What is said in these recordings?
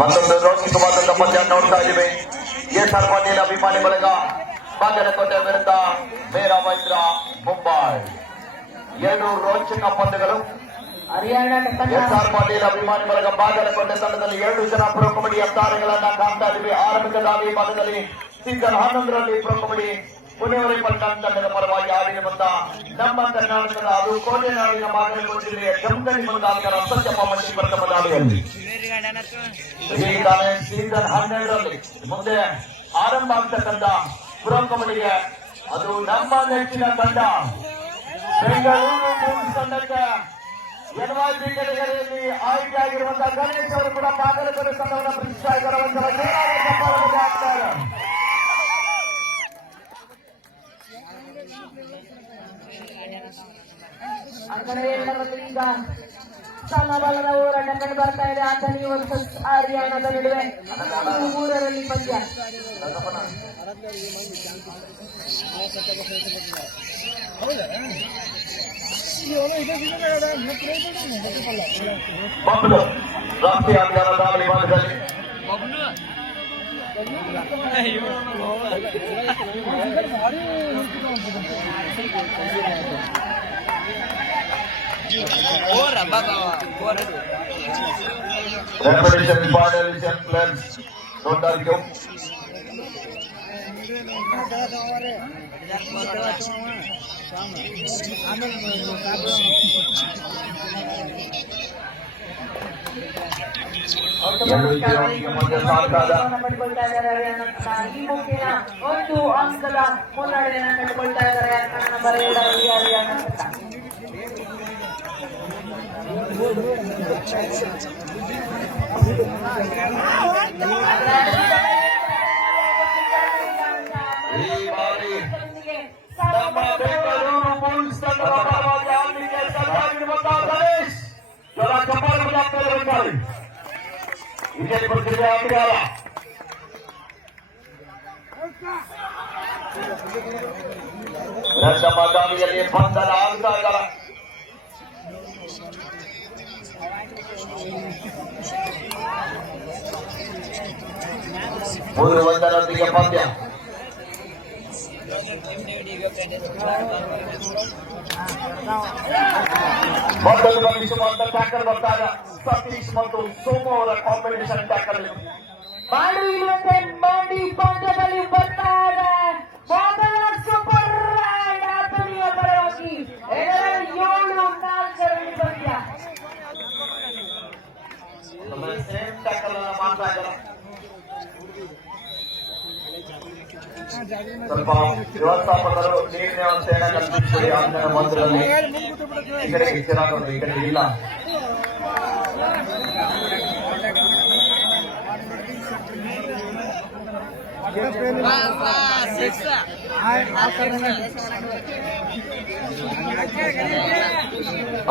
ಮತ್ತೊಂದು ರೋಚಕವಾದಂತ ಪಂದ್ಯ ನೋಡ್ತಾ ಇದೀವಿ ಎಸ್ ಆರ್ ಪಾಟೀಲ್ ಅಭಿಮಾನಿ ಬಳಗ ಬಾಗಲಕೋಟೆ ವಿರುದ್ಧ ಮೇರಾ ಮೈತ್ರ ಮುಂಬೈ ಎರಡು ರೋಚಕ ಪಂದ್ಯಗಳು ಹರಿಯಾಣ ಎಸ್ ಆರ್ ಪಾಟೀಲ್ ಅಭಿಮಾನಿ ಬಳಗ ಬಾಗಲಕೋಟೆ ತಂಡದಲ್ಲಿ ಎರಡು ಜನ ಪ್ರೊ ಕಬಡ್ಡಿಯ ತಾರೆಗಳನ್ನ ಕಾಣ್ತಾ ಇದೀವಿ ಆರಂಭಿಕ ದಾಳಿ ಭಾಗದಲ್ಲಿ ಸೀಸನ್ ಹನ್ನೊಂದರಲ್ಲಿ ಪ್ರೊ ಕಬಡ್ಡಿ ಪುಣೆವರಿ ಪಟ್ಟಣ ತಂಡದ ಪರವಾಗಿ ಬಂದ ನಮ್ಮ ಕರ್ನಾಟಕದ ಅದು ಕೋಟೆನಾಡಿನ ಬಾಗಲಕೋಟೆ ಜಿಲ್ಲೆಯ ಜಮಖಂಡಿ ಮುಂದಾದರ ಸತ್ಯಪ್ಪ ಮಟ್ಟಿ ಪ್ರಥಮ ದಾಳಿಯಲ್ಲಿ ಸೀಸನ್ ಹನ್ನೆರಡರಲ್ಲಿ ಮುಂದೆ ಆರಂಭ ಆಗ್ತಕ್ಕಂಥ ಪ್ರೊ ಅದು ನಮ್ಮ ನೆಚ್ಚಿನ ತಂಡ. ಬೆಂಗಳೂರು ಬುಲ್ಸ್ ತಂಡಕ್ಕೆ ಆಯ್ಕೆ ಆಯ್ಕೆಯಾಗಿರುವಂತಹ ಗಣೇಶ್ ಅವರು ಕೂಡ ಬಾಗಲಕೋಟೆ ತಂಡವನ್ನು ಪ್ರೀತಿಸ್ತಾ ಇದ್ದಾರೆ ಒಂಥರ ಜೋರಾದ ಚಪ್ಪಾಳೆ ಬಗ್ಗೆ ಹಾಕ್ತಾರೆ. ಆ ಕಡೆ ಎಲ್ಲರಲ್ಲೂ ಈಗ ಸಮಬಲದ ಹೋರಾಟ ಕಂಡು ಬರ್ತಾ ಇದೆ ಆತನಿ ವರ್ಸಸ್ ಹರಿಯಾಣದ ನಡುವೆ ಇದು ಮೂರರಲ್ಲಿ ಪಂದ್ಯ ಮೊದಲು ರಾಷ್ಟ್ರೀಯ ಅಭಿಯಾನ ದಾಳಿ ಭಾಗದಲ್ಲಿ Reparation violation plans not argue. ಎರಡು ವಿಜಯಗಳಿಗೆ ಮುಂದೆ ಸಾಕಾದ ಪಡ್ಕೊಳ್ತಾ ಇದ್ದಾರೆ ಹರಿಯಾಣ ತಂಡ. ಈ ಮುಖ್ಯ ಒಂದು ಅಂಕದ ಮುನ್ನಡೆಯನ್ನು ಕಂಡುಕೊಳ್ತಾ ಇದ್ದಾರೆ ಅಂಕಣ ನಂಬರ್ ಏಳರಲ್ಲಿ ಹರಿಯಾಣ ತಂಡ. విజయ ప్రక్రియ माता के बंद लाल ಒಂದರೊಂದಿಗೆ ಪಂದ್ಯ ಮೊದಲು ಗಮನಿಸುವಂತ ಟ್ಯಾಕಲ್ ಬರ್ತಾಗ ಸತೀಶ್ ಮತ್ತು ಸೋಮು ಅವರ ಕಾಂಬಿನೇಷನ್ ಟ್ಯಾಕಲ್ ಮಾಡು ಇಲ್ಲಂತೆ ಮಾಡಿ ಪಂದ್ಯದಲ್ಲಿ ಬರ್ತಾ ಸ್ವಲ್ಪ ವ್ಯವಸ್ಥಾಪಕರು ನೀರಿನ ವ್ಯವಸ್ಥೆಯನ್ನ ಕಲ್ಪಿಸಿಕೊಡಿ ಆಂಧ್ರ ಮಂದಿರಲ್ಲಿ ಈ ಕಡೆಗೆ ಚೆನ್ನಾಗಿ ಈ ಕಡೆ ಇಲ್ಲ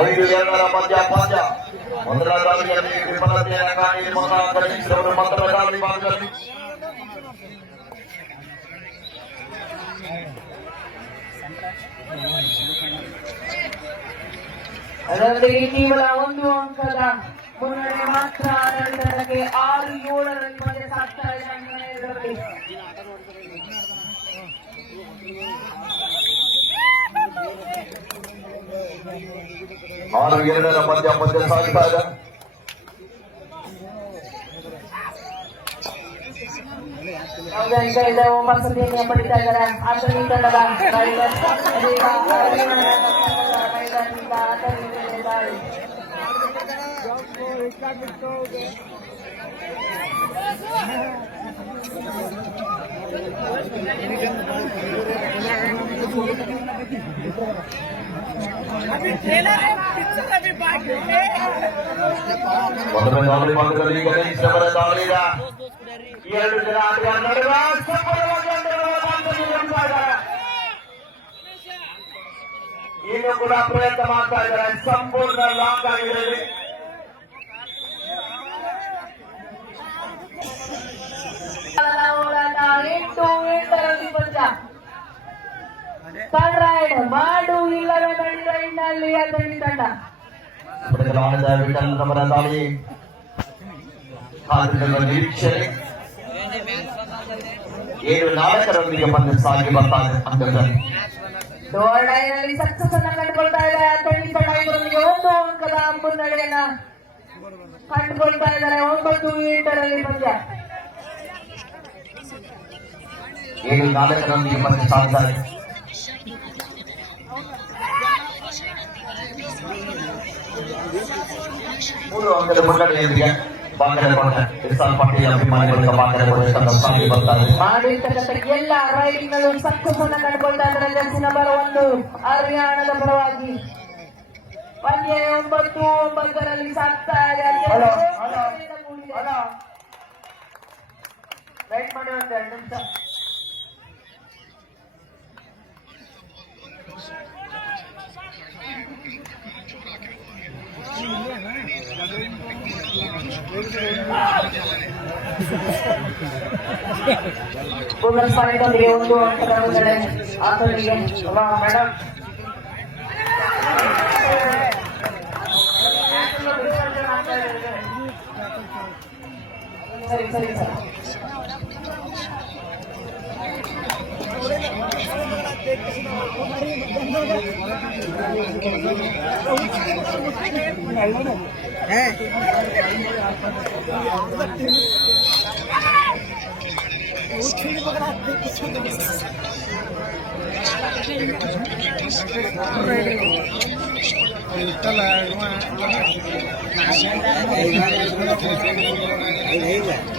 ಐದು ಎರಡರ ಮಧ್ಯ ಪಂದ್ಯ ಮೊದಲ ದಾಳಿಯಲ್ಲಿ ಅದರಲ್ಲಿ ಕೇವಲ ಒಂದು ಅಂಕದ ಮುನ್ನಡೆ ಮಾತ್ರ ಆಡಳಿತಕ್ಕೆ ಆರು ಏಳರಲ್ಲಿ ಮನೆ ಸಾಕ್ತಾ ಇದೆ ಆರು ಏಳರ ಮಧ್ಯ ಮಧ್ಯ ಸಾಕ್ತಾ ಇದೆ ಯಾವುದೇ ಅಂಕ ಇದೆ ವಸತಿಯನ್ನು ಪಡಿತಾ ಇದ್ದಾರೆ ಆತನಿ ತಂಡದ ರೈಡರ್. ಅದೀಗ ಹರಿಯಾಣ ತಂಡದ ರೈಡರ್ನಿಂದ ಆತನಿ ಮೇಲೆ ದಾಳಿ. ಮೊದಲ ದಾಳಿ ಭಾಗದಲ್ಲಿ ಗಣೇಶ್ यंत्रा त्या नरवास परवा यंत्राला बांधली यंत्राला इनकुळापर्यंत माता जरा संपूर्ण लांब आलेले నిరీక్షణ ಏಳು ನಾಲ್ಕರೊಂದಿಗೆ ಬಂದು ಸಾಗಿ ಬರ್ತಾರೆ ಅಂಗದಲ್ಲಿ ಡೋರ್ಡೈನಲ್ಲಿ ಸಕ್ಸಸ್ ಅನ್ನ ಕಂಡುಕೊಳ್ತಾ ಇದೆ ಅತನಿ ತಂಡ ಇದರೊಂದಿಗೆ ಒಂದು ಅಂಕದ ಮುನ್ನಡೆಯನ್ನ ಕಂಡುಕೊಳ್ತಾ ಇದ್ದಾರೆ ಒಂಬತ್ತು ಎಂಟರಲ್ಲಿ ಪಂದ್ಯ ಏಳು ನಾಲ್ಕರೊಂದಿಗೆ ಬಂದು ಸಾಗಿದ್ದಾರೆ ಮೂರು ಅಂಕದ ಮುನ್ನಡೆಯೊಂದಿಗೆ ಬಾಂಗಡೆ ಕೊಟ್ಟ ಇರ್ಸಾಲ್ ಪಾಟೀಲ್ ಅಭಿಮಾನಿಗಳಿಂದ ಬಾಂಗಡೆ ಕೊಟ್ಟು ಸಾಗಿ ಬರ್ತಾರೆ ಮಾಡಿರ್ತಕ್ಕಂಥ ಎಲ್ಲ ರೈಡಿಂಗ್ ನಲ್ಲೂ ಸಕ್ಸಸ್ ಅನ್ನ ಕಂಡುಕೊಳ್ತಾ ಇದ್ದಾರೆ ಜರ್ಸಿ ನಂಬರ್ ಒಂದು ಹರಿಯಾಣದ ಪರವಾಗಿ ಪಂದ್ಯ ಒಂಬತ್ತು ಒಂಬತ್ತರಲ್ಲಿ ಸಾಗ್ತಾ ಇದೆ ಹಲೋ ಹಲೋ ಹಲೋ ವೇಟ್ ಮಾಡಿ ಒಂದು ಎರಡು ನಿಮಿಷ ಬೋನಸ್ ಪಾಯಿಂಟ್ ಒಂದಿಗೆ ಒಂದು ಅಂಕದ ಮುನ್ನಡೆ ಆತನಿಗೆ ಅಮ್ಮ ಮೇಡಮ್ ಸರಿ ಸರಿ sir 哎，我听不到。哎，我听。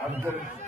I'm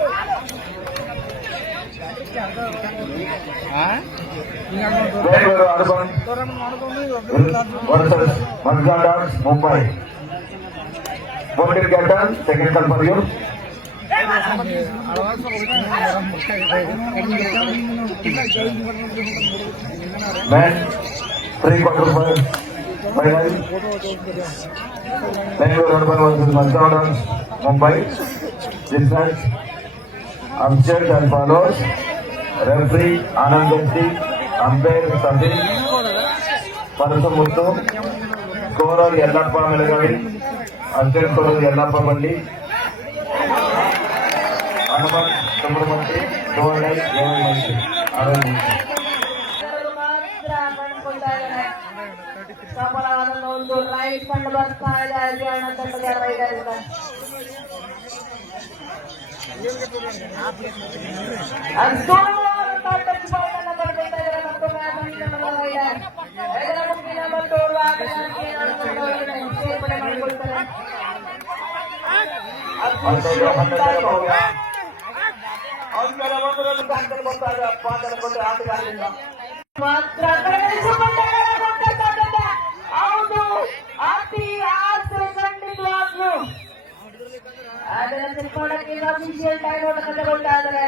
captain, second call for you. Man, three quarter final. Final. Bangalore Urban versus Mascot Mumbai. This match observed as follows. Referee Anand Gandhi, umpire Sabir, ಪರಸಮುತ್ತು scorer Yallappa ಮೆಲಗಾವಿ urgent ಕೊಡೋದು ಯಲ್ಲಪ್ಪ ಬಂಡಿ ಹನುಮಂತ್ ಸುಬ್ರಹ್ಮಣ್ಯ ಧೋರಣೆ ಮಂತ್ರಿ ಆರೋಗ್ಯ ಎಲ್ಲರೂ ಮಾತ್ರ ಕಂಡುಕೊಳ್ತಾ ಇದ್ದಾರೆ ಸಫಲವಾದ ಒಂದು ರೈಟ್ ಕಂಡು ಬರ್ತಾ ಇದೆ ಹರಿಯಾಣ ತಂಡದ ರೈಡರಿಂದ ಅದು ಮಾತ್ರ ಹೌದು ಅತಿ ಆಸೆ ಕಂಡಿದ್ದು ಆದ್ರೂ ಅದನ್ನ ತಿಳ್ಕೊಳಕ್ಕೆ ಅಫಿಷಿಯಲ್ ಟೈಮ್ ನೋಡ್ಕೊಂಡ್ರೆ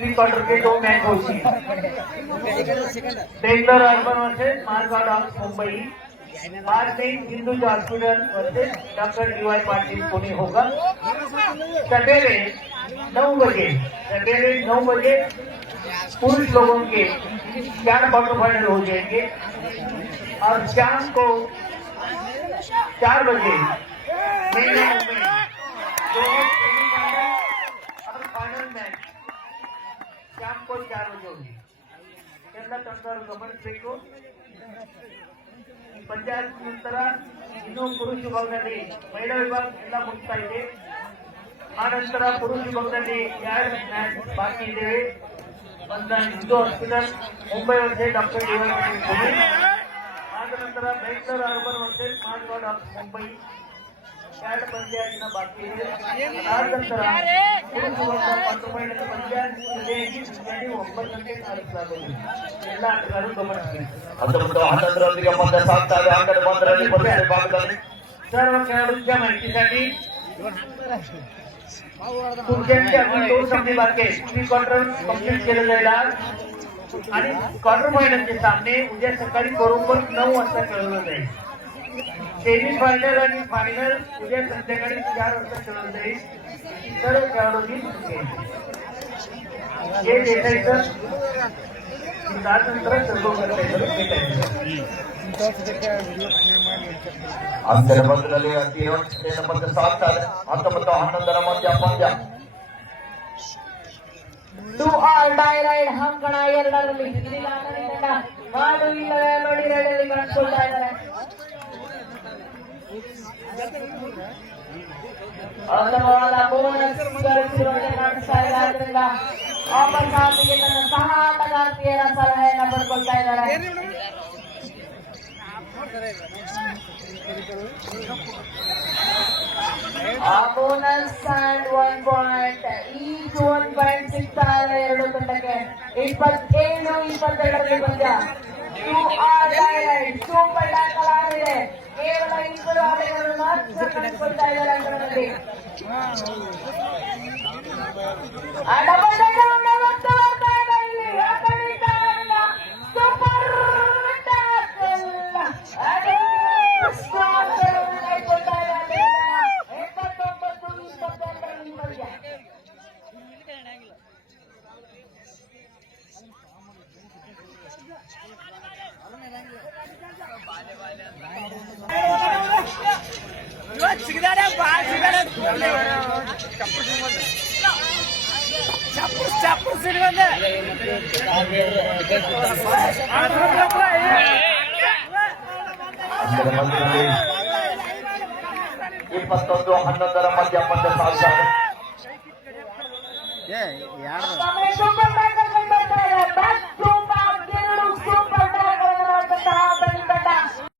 के दो मैच होती Bangalore urban versus Marwar of Mumbai बाद में Hindu hospital versus doctor D Y Patil Pune होगा। सवेरे नौ बजे, सवेरे नौ बजे पुरुष लोगों के चार फाइनल हो जाएँगे। और शाम को चार बजे फाइनल मैच ಕೋವಿಡ್ ಆರೋಗ್ಯವನ್ನು ಎಲ್ಲ ತಂತ್ರ ಗಮನಿಸಬೇಕು. ಪಂಚಾಯತ್ ನಂತರ ಇನ್ನೂ ಪುರುಷ ವಿಭಾಗದಲ್ಲಿ ಮಹಿಳಾ ವಿಭಾಗ ಎಲ್ಲ ಮುಗಿಸ್ತಾ ಇದೆ. ಆ ನಂತರ ಪುರುಷ ವಿಭಾಗದಲ್ಲಿ ಎರಡು ಮ್ಯಾಚ್ ಬಾಕಿ ಇದೆ ಒಂದು ಹಿಂದೂ ಹಾಸ್ಪಿಟಲ್ ಮುಂಬೈ ವರ್ಷ ಡಾಕ್ಟರ್ ಡಿವೈ ಆದ ನಂತರ Bengaluru urban versus Marwar of Mumbai. ಎರಡು ಪಂದ್ಯ ಬಾಕಿ ಇದೆ. ಆದ ನಂತರ ಪುರುಷ ವಿಭಾಗ ಮತ್ತು ಮಹಿಳೆಯರ ಪಂದ್ಯಾಟ್ ಇದೇ ಮುಂಜಾನೆ ಒಂಬತ್ತು ಗಂಟೆಗೆ ಆರಂಭಿಸಲಾಗುವುದು ಎಲ್ಲ ಆಟಗಾರರು ಗಮನಿಸಬೇಕು ಹತ್ತೊಂಬತ್ತು ಹನ್ನೊಂದರೊಂದಿಗೆ ಪಂದ್ಯ ಸಾಗ್ತಾ ಇದೆ ಅಂಕಣ ಬಂದರಲ್ಲಿ ಪರೀಕ್ಷೆ ಭಾಗದಲ್ಲಿ सर्व खेळाडूंच्या माहितीसाठी तुमच्याकडे अजून दोन सामने बाकी आहेत तुम्ही क्वार्टर कम्प्लीट केलेलं आहे आज. आणि क्वार्टर फायनलचे सामने उद्या सकाळी बरोबर नऊ वाजता खेळवलं जाईल सेमी फायनल आणि फायनल उद्या संध्याकाळी चार वाजता खेळवलं जाईल सर्व खेळाडूंनी हे भेटायचं त्यानंतर सर्व भेटायचं ಅಂಕಣ ಬಂದರಲ್ಲಿ ಅತಿ ರೋಚಕತೆಯಿಂದ ಪಂದ್ಯ ಸಾಗ್ತಾ ಇದೆ ಹತ್ತೊಂಬತ್ತು ಹನ್ನೊಂದರ ಮಧ್ಯ ಪಂದ್ಯ ಟು ಆರ್ ಡೈ ರೈಡ್ ಹಂಕಣ ಎರಡರಲ್ಲಿ ಇಲ್ಲಿ ಆಟದ ತಂಡ ಮಾಡು ಇಲ್ಲವೇ ನೋಡಿ ರೈಡಲ್ಲಿ ಕಾಣಿಸ್ಕೊಳ್ತಾ ಇದ್ದಾರೆ ಅದ್ಭುತವಾದ ಬೋನಸ್ ಗಳಿಸಿರುವಂತೆ ಕಾಣಿಸ್ತಾ ಇದೆ ಆದ್ರಿಂದ ವಾಪಸ್ ಆದಿಗೆ ತನ್ನ ಸಹ ಆಟಗಾರ್ತಿಯರ ಸಲಹೆಯನ್ನ ಪಡ್ಕೊಳ್ತಾ ಇದ್ದಾರೆ ಆ bonus and one point each one point ಸಿಗ್ತಾ ಇದೆ ಎರಡು ತಂಡಕ್ಕೆ ಇಪ್ಪತ್ತೇಳು ಇಪ್ಪತ್ತೆರಡರಲ್ಲಿ ಪಂದ್ಯ ಟೂ ಆರ್ ಸೂಪರ್ ಟ್ಯಾಕಲ್ ಆಗಿದೆ ಕೇವಲ ಇಬ್ಬರು ಆಟಗಾರರು ಮಾತ್ರ ಕಂಡುಕೊಳ್ತಾ ಇದ್ದಾರೆ ಅಂಕಣದಲ್ಲಿ आता ಇಪ್ಪತ್ತೊಂದು ಹನ್ನೊಂದರ ಮಧ್ಯ ಪಂದ್ಯ ಸಾಗ್ತಾ ಇದೆ